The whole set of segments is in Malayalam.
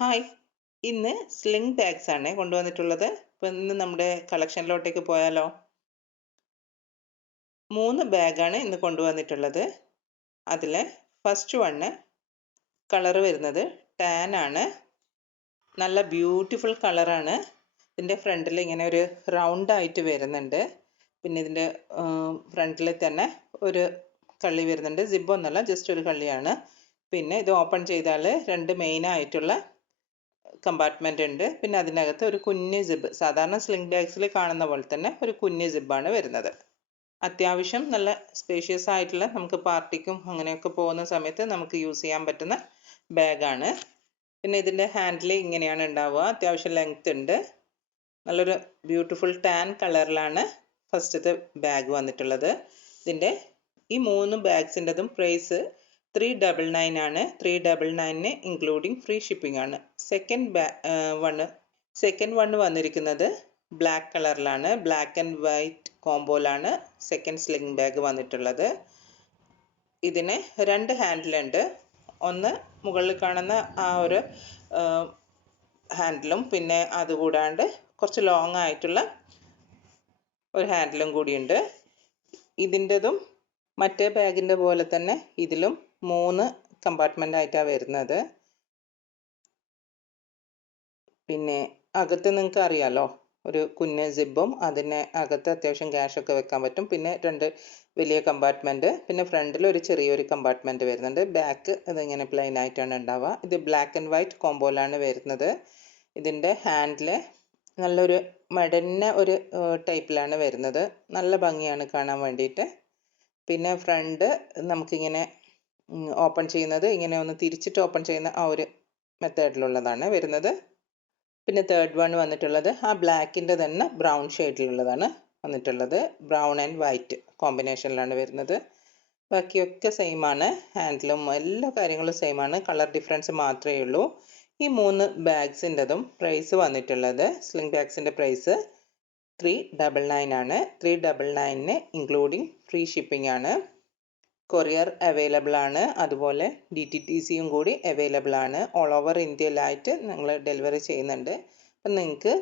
ഹായ്, ഇന്ന് സ്ലിംഗ് ബാഗ്സ് ആണ് കൊണ്ടുവന്നിട്ടുള്ളത്. അപ്പം ഇന്ന് നമ്മുടെ കളക്ഷനിലോട്ടേക്ക് പോയാലോ? 3 ബാഗാണ് ഇന്ന് കൊണ്ടുവന്നിട്ടുള്ളത്. അതിൽ ഫസ്റ്റ് വണ്ണ് കളർ വരുന്നത് ടാൻ ആണ്. നല്ല ബ്യൂട്ടിഫുൾ കളറാണ്. ഇതിൻ്റെ ഫ്രണ്ടിൽ ഇങ്ങനെ ഒരു റൗണ്ട് ആയിട്ട് വരുന്നുണ്ട്. പിന്നെ ഇതിൻ്റെ ഫ്രണ്ടിൽ തന്നെ ഒരു കള്ളി വരുന്നുണ്ട്. സിബൊന്നുമല്ല, ജസ്റ്റ് ഒരു കള്ളിയാണ്. പിന്നെ ഇത് ഓപ്പൺ ചെയ്താൽ 2 മെയിൻ ആയിട്ടുള്ള കമ്പാർട്ട്മെൻ്റ് ഉണ്ട്. പിന്നെ അതിനകത്ത് ഒരു കുഞ്ഞ് സിബ്, സാധാരണ സ്ലിംഗ് ബാഗ്സിൽ കാണുന്ന പോലെ തന്നെ ഒരു കുഞ്ഞ് സിബാണ് വരുന്നത്. അത്യാവശ്യം നല്ല സ്പേഷ്യസ് ആയിട്ടുള്ള, നമുക്ക് പാർട്ടിക്കും അങ്ങനെയൊക്കെ പോകുന്ന സമയത്ത് നമുക്ക് യൂസ് ചെയ്യാൻ പറ്റുന്ന ബാഗാണ്. പിന്നെ ഇതിൻ്റെ ഹാൻഡിൽ ഇങ്ങനെയാണ് ഉണ്ടാവുക. അത്യാവശ്യം ലെങ്ത് ഉണ്ട്. നല്ലൊരു ബ്യൂട്ടിഫുൾ ടാൻ കളറിലാണ് ഫസ്റ്റത്തെ ബാഗ് വന്നിട്ടുള്ളത്. ഇതിൻ്റെ ഈ 3 ബാഗ്സിൻ്റെതും പ്രൈസ് 399 ആണ്. 399 ഇൻക്ലൂഡിങ് ഫ്രീ ഷിപ്പിംഗ് ആണ്. സെക്കൻഡ് വൺ വന്നിരിക്കുന്നത് ബ്ലാക്ക് കളറിലാണ്. ബ്ലാക്ക് ആൻഡ് വൈറ്റ് കോംബോയിലാണ് സെക്കൻഡ് സ്ലിംഗ് ബാഗ് വന്നിട്ടുള്ളത്. ഇതിന് 2 ഹാൻഡിലുണ്ട്. ഒന്ന് മുകളിൽ കാണുന്ന ആ ഒരു ഹാൻഡിലും പിന്നെ അതുകൂടാണ്ട് കുറച്ച് ലോങ് ആയിട്ടുള്ള ഒരു ഹാൻഡിലും കൂടിയുണ്ട്. ഇതിൻ്റെതും മറ്റേ ബാഗിൻ്റെ പോലെ തന്നെ ഇതിലും 3 കമ്പാർട്ട്മെൻ്റ് ആയിട്ടാണ് വരുന്നത്. പിന്നെ അകത്ത് നിങ്ങൾക്ക് അറിയാലോ, ഒരു കുഞ്ഞ് സിബും അതിന് അകത്ത് അത്യാവശ്യം ക്യാഷൊക്കെ വെക്കാൻ പറ്റും. പിന്നെ 2 വലിയ കമ്പാർട്ട്മെൻറ്റ്, പിന്നെ ഫ്രണ്ടിൽ ഒരു ചെറിയൊരു കമ്പാർട്ട്മെൻറ്റ് വരുന്നുണ്ട്. ബാക്ക് അതിങ്ങനെ പ്ലെയിൻ ആയിട്ടാണ് ഉണ്ടാവുക. ഇത് ബ്ലാക്ക് ആൻഡ് വൈറ്റ് കോംബോയിലാണ് വരുന്നത്. ഇതിൻ്റെ ഹാൻഡിൽ നല്ലൊരു മടന്ന ഒരു ടൈപ്പിലാണ് വരുന്നത്. നല്ല ഭംഗിയാണ് കാണാൻ വേണ്ടിയിട്ട്. പിന്നെ ഫ്രണ്ട് നമുക്കിങ്ങനെ ഓപ്പൺ ചെയ്യുന്നത് ഇങ്ങനെ ഒന്ന് തിരിച്ചിട്ട് ഓപ്പൺ ചെയ്യുന്ന ആ ഒരു മെത്തേഡിലുള്ളതാണ് വരുന്നത്. പിന്നെ തേർഡ് വൺ വന്നിട്ടുള്ളത് ആ ബ്ലാക്കിൻ്റെ തന്നെ ബ്രൗൺ ഷെയ്ഡിലുള്ളതാണ് വന്നിട്ടുള്ളത്. ബ്രൗൺ ആൻഡ് വൈറ്റ് കോമ്പിനേഷനിലാണ് വരുന്നത്. ബാക്കിയൊക്കെ സെയിം ആണ്. ഹാൻഡിലും എല്ലാ കാര്യങ്ങളും സെയിം ആണ്. കളർ ഡിഫറൻസ് മാത്രമേ ഉള്ളൂ. ഈ 3 ബാഗ്സിൻ്റെതും പ്രൈസ് വന്നിട്ടുള്ളത്, സ്ലിംഗ് ബാഗ്സിൻ്റെ പ്രൈസ് 399 ആണ്. 399 ഇൻക്ലൂഡിങ് ഫ്രീ ഷിപ്പിംഗ് ആണ്. കൊറിയർ അവൈലബിൾ ആണ്. അതുപോലെ DTTCയും കൂടി അവൈലബിൾ ആണ്. ഓൾ ഓവർ ഇന്ത്യയിലായിട്ട് ഞങ്ങൾ ഡെലിവറി ചെയ്യുന്നുണ്ട്. അപ്പം നിങ്ങൾക്ക്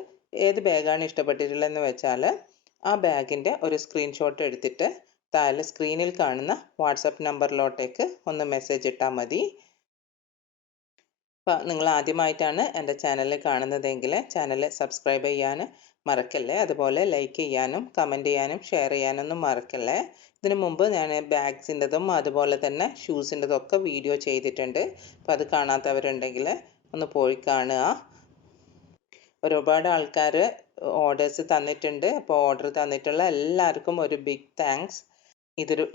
ഏത് ബാഗാണ് ഇഷ്ടപ്പെട്ടിട്ടുള്ളതെന്ന് വെച്ചാൽ ആ ബാഗിൻ്റെ ഒരു സ്ക്രീൻഷോട്ട് എടുത്തിട്ട് താഴെ സ്ക്രീനിൽ കാണുന്ന വാട്സപ്പ് നമ്പറിലോട്ടേക്ക് ഒന്ന് മെസ്സേജ് ഇട്ടാൽ മതി. അപ്പോൾ നിങ്ങൾ ആദ്യമായിട്ടാണ് എൻ്റെ ചാനൽ കാണുന്നതെങ്കിൽ ചാനൽ സബ്സ്ക്രൈബ് ചെയ്യാൻ മറക്കല്ലേ. അതുപോലെ ലൈക്ക് ചെയ്യാനും കമൻറ്റ് ചെയ്യാനും ഷെയർ ചെയ്യാനൊന്നും മറക്കല്ലേ. ഇതിനു മുമ്പ് ഞാൻ ബാഗ്സിൻ്റെതും അതുപോലെ തന്നെ ഷൂസിൻ്റെതും ഒക്കെ വീഡിയോ ചെയ്തിട്ടുണ്ട്. അപ്പോൾ അത് കാണാത്തവരുണ്ടെങ്കിൽ ഒന്ന് പോയി കാണുക. ഒരുപാട് ആൾക്കാർ ഓർഡേഴ്സ് തന്നിട്ടുണ്ട്. അപ്പോൾ ഓർഡർ തന്നിട്ടുള്ള എല്ലാവർക്കും ഒരു ബിഗ് താങ്ക്സ്.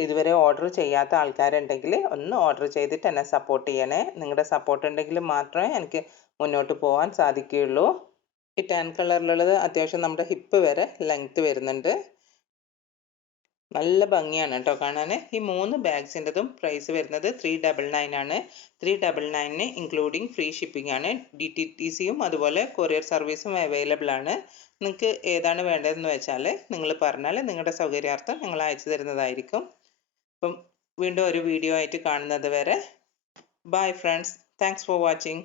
ഇതുവരെ ഓർഡർ ചെയ്യാത്ത ആൾക്കാരുണ്ടെങ്കിൽ ഒന്ന് ഓർഡർ ചെയ്തിട്ട് എന്നെ സപ്പോർട്ട് ചെയ്യണേ. നിങ്ങളുടെ സപ്പോർട്ട് ഉണ്ടെങ്കിൽ മാത്രമേ എനിക്ക് മുന്നോട്ട് പോകാൻ സാധിക്കുകയുള്ളൂ. ഈ ടാൻ കളറിലുള്ളത് അത്യാവശ്യം നമ്മുടെ ഹിപ്പ് വരെ ലെങ്ത് വരുന്നുണ്ട്. നല്ല ഭംഗിയാണ് കേട്ടോ കാണാൻ. ഈ 3 ബാഗ്സിൻ്റെതും പ്രൈസ് വരുന്നത് 399 ആണ്. 399 ഇൻക്ലൂഡിങ് ഫ്രീ ഷിപ്പിംഗ് ആണ്. DTTCയും അതുപോലെ കൊറിയർ സർവീസും അവൈലബിൾ ആണ്. നിങ്ങൾക്ക് ഏതാണ് വേണ്ടതെന്ന് വെച്ചാൽ നിങ്ങൾ പറഞ്ഞാൽ നിങ്ങളുടെ സൗകര്യാർത്ഥം ഞങ്ങൾ അയച്ചു തരുന്നതായിരിക്കും. അപ്പം വീണ്ടും ഒരു വീഡിയോ ആയിട്ട് കാണുന്നത് വരെ bye friends. Thanks for watching.